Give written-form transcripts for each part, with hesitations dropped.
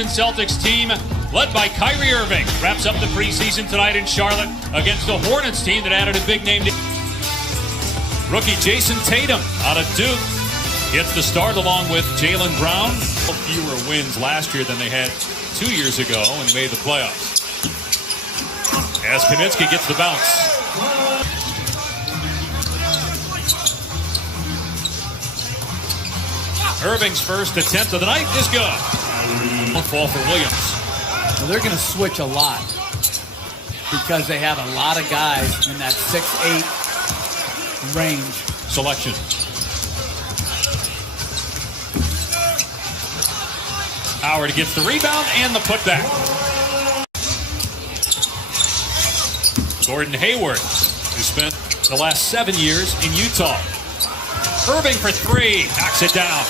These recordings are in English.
Boston Celtics team, led by Kyrie Irving, wraps up the preseason tonight in Charlotte against the Hornets team that added a big name to rookie Jason Tatum out of Duke. Gets the start along with Jaylen Brown. Fewer wins last year than they had 2 years ago when they made the playoffs. As Kaminsky gets the bounce. Irving's first attempt of the night is good. Fall for Williams. Well, they're going to switch a lot because they have a lot of guys in that 6'8" range. Selection. Howard gets the rebound and the putback. Gordon Hayward, who spent the last 7 years in Utah. Irving for three, knocks it down.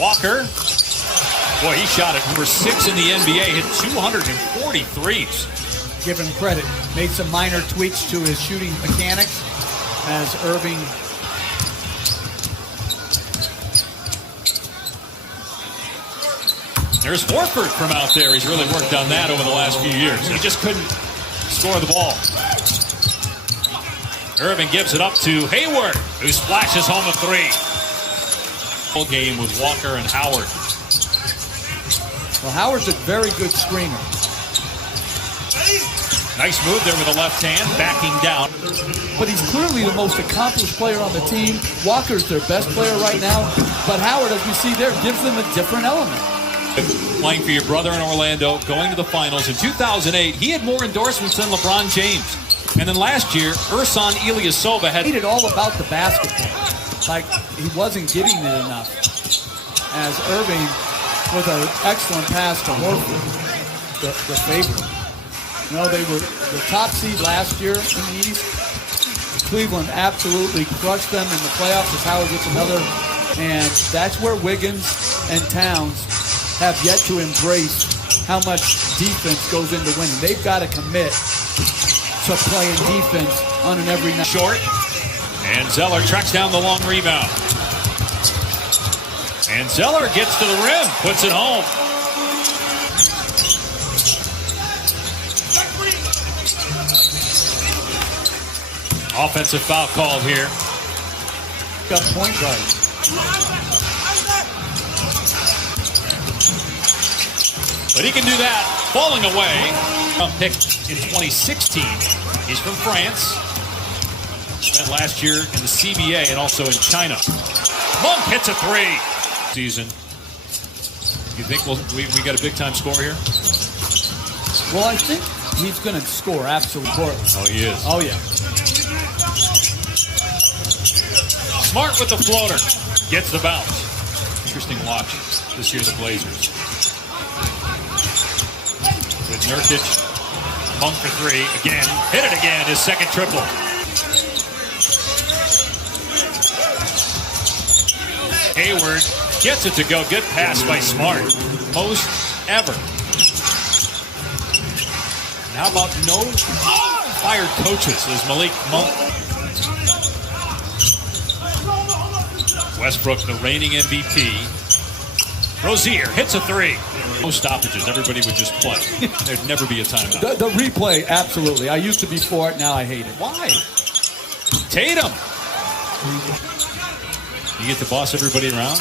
Walker, boy, he shot it number 6 in the NBA, hit 243s. Give him credit. Made some minor tweaks to his shooting mechanics as Irving. There's Horford from out there. He's really worked on that over the last few years. He just couldn't score the ball. Irving gives it up to Hayward, who splashes home a three. Full game with Walker and Howard. Well, Howard's a very good screener. Nice move there with the left hand, backing down. But he's clearly the most accomplished player on the team. Walker's their best player right now. But Howard, as we see there, gives them a different element. Playing for your brother in Orlando, going to the finals. In 2008, he had more endorsements than LeBron James. And then last year, Ersan Ilyasova had it all about the basketball. Like, he wasn't getting it enough. As Irving, with an excellent pass to Horford, the favorite. You know, they were the top seed last year in the East. Cleveland absolutely crushed them in the playoffs as Howard gets another. And that's where Wiggins and Towns have yet to embrace how much defense goes into winning. They've got to commit to playing defense on an every night. Short, and Zeller tracks down the long rebound. And Zeller gets to the rim, puts it home. Offensive foul called here. Got point guard. But he can do that, falling away. Pick in 2016. He's from France. Spent last year in the CBA and also in China. Monk hits a three. Season. You think we got a big-time score here? Well, I think he's going to score absolutely. Oh, he is. Oh, yeah. Smart with the floater. Gets the bounce. Interesting watch this year, the Blazers. With Nurkic, Monk for three, again, hit it again, his second triple. Hayward gets it to go, good pass by Smart, most ever. And how about no fired coaches as Malik Monk. Westbrook, the reigning MVP. Rozier hits a three. No stoppages. Everybody would just play. There'd never be a timeout. The replay, absolutely. I used to be for it. Now I hate it. Why? Tatum. You get to boss everybody around,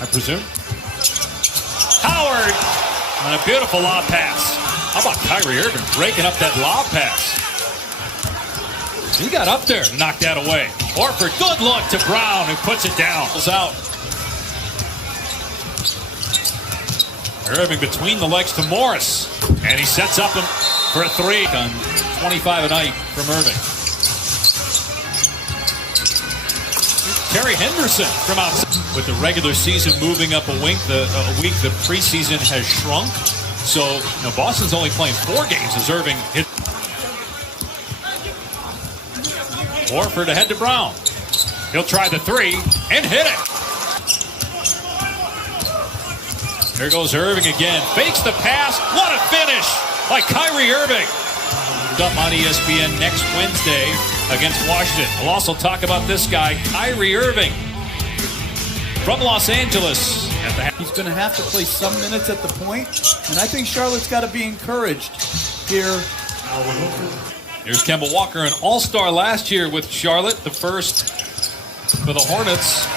I presume. Howard on a beautiful lob pass. How about Kyrie Irving breaking up that lob pass? He got up there and knocked that away. Horford, good look to Brown, who puts it down. Pulls out. Irving between the legs to Morris. And he sets up him for a three on 25 a night from Irving. Terry Henderson from outside. With the regular season moving up a week, the preseason has shrunk. So, Boston's only playing 4 games as Irving hit. Horford ahead to Brown. He'll try the three and hit it. There goes Irving again. Fakes the pass. What a finish by Kyrie Irving. Up on ESPN next Wednesday against Washington. We'll also talk about this guy, Kyrie Irving, from Los Angeles. He's going to have to play some minutes at the point, and I think Charlotte's got to be encouraged here. Here's Kemba Walker, an all-star last year with Charlotte, the first for the Hornets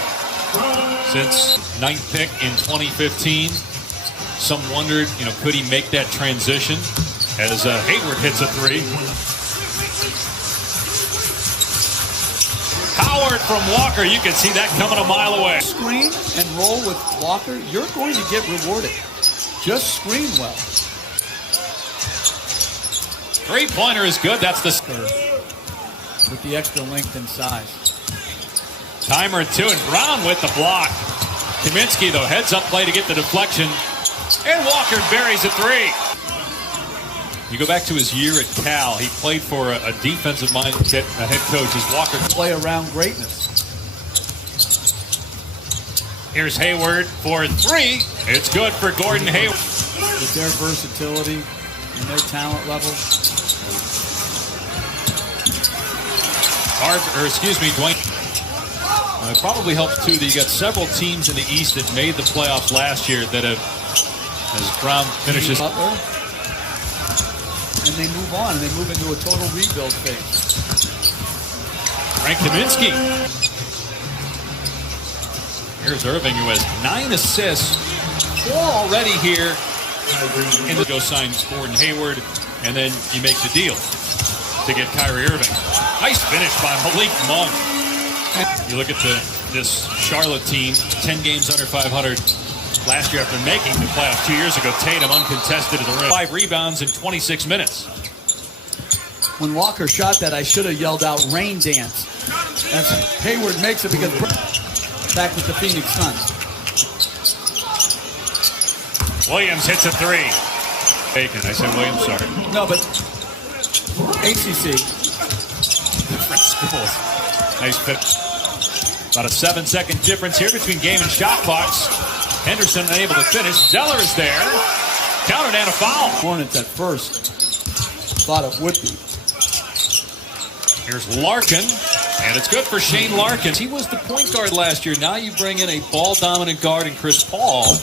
since 9th pick in 2015. Some wondered, could he make that transition as Hayward hits a three. Howard from Walker, you can see that coming a mile away. Screen and roll with Walker, you're going to get rewarded. Just screen well. Three-pointer is good. That's the with the extra length and size. Timer 2, and Brown with the block. Kaminsky, though, heads up play to get the deflection. And Walker buries a three. You go back to his year at Cal. He played for a defensive-minded head coach as Walker. Play around greatness. Here's Hayward for three. It's good for Gordon Hayward. With their versatility and their talent level. Dwayne. It probably helps, too, that you got several teams in the East that made the playoffs last year that have, as Brown finishes. Butler, and they move on, and they move into a total rebuild phase. Frank Kaminsky. Here's Irving, who has 9 assists, 4 already here. And go sign Gordon Hayward, and then you make the deal to get Kyrie Irving. Nice finish by Malik Monk. You look at this Charlotte team, 10 games under 500 last year after making the playoffs 2 years ago. Tatum uncontested at the rim. 5 rebounds in 26 minutes. When Walker shot that, I should have yelled out rain dance. As Hayward makes it because back with the Phoenix Suns. Williams hits a three. Bacon. I said Williams, sorry. No, but ACC. Different schools. Nice pitch. About a 7-second difference here between game and shot clocks. Henderson unable to finish. Zeller is there. Counted and a foul. Hornets at first thought it would be. Here's Larkin, and it's good for Shane Larkin. He was the point guard last year. Now you bring in a ball-dominant guard in Chris Paul.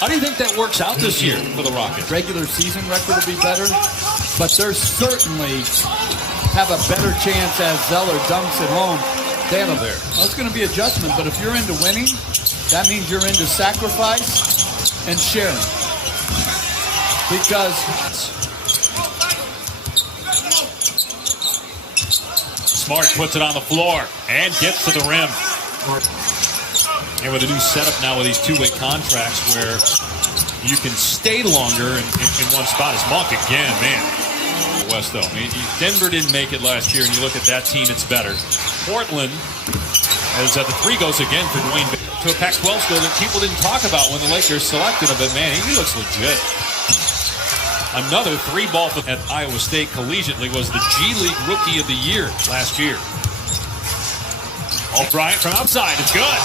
How do you think that works out this year for the Rockets? Regular season record will be better, but they're certainly have a better chance as Zeller dunks at home. They have there. Well, it's going to be adjustment, but if you're into winning, that means you're into sacrifice and sharing. Because Smart puts it on the floor and gets to the rim. And with a new setup now with these two-way contracts where you can stay longer in one spot. As Monk again, man. West, though. I mean, Denver didn't make it last year, and you look at that team, it's better. Portland, as the three goes again for Dwayne, to a Pac-12 school that people didn't talk about when the Lakers selected him, but man, he looks legit. Another three-ball at Iowa State collegiately was the G League Rookie of the Year last year. Bryant from outside, it's good.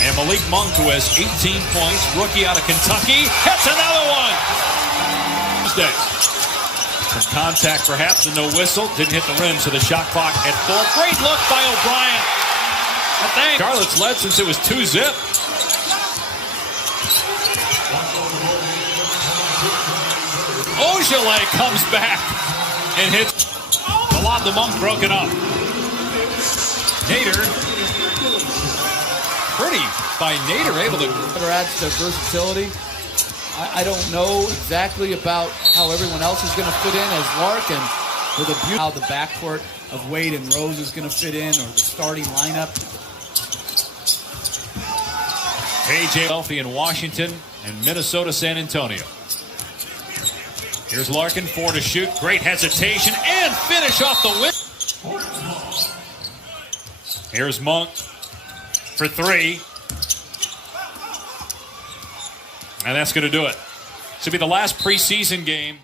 And Malik Monk, who has 18 points, rookie out of Kentucky, hits another one. From contact, perhaps, and no whistle. Didn't hit the rim, so the shot clock at 4. Great look by O'Brien. I think Charlotte's led since it was 2-zip. Ojale comes back and hits. A lot of the Monk broken up. Nader. Pretty by Nader, able to. Adds to versatility. I don't know exactly about how everyone else is going to fit in as Larkin, with how the backcourt of Wade and Rose is going to fit in, or the starting lineup. Philadelphia and Washington, and Minnesota, San Antonio. Here's Larkin, 4 to shoot. Great hesitation and finish off the win. Here's Monk for 3. And that's going to do it. This will be the last preseason game.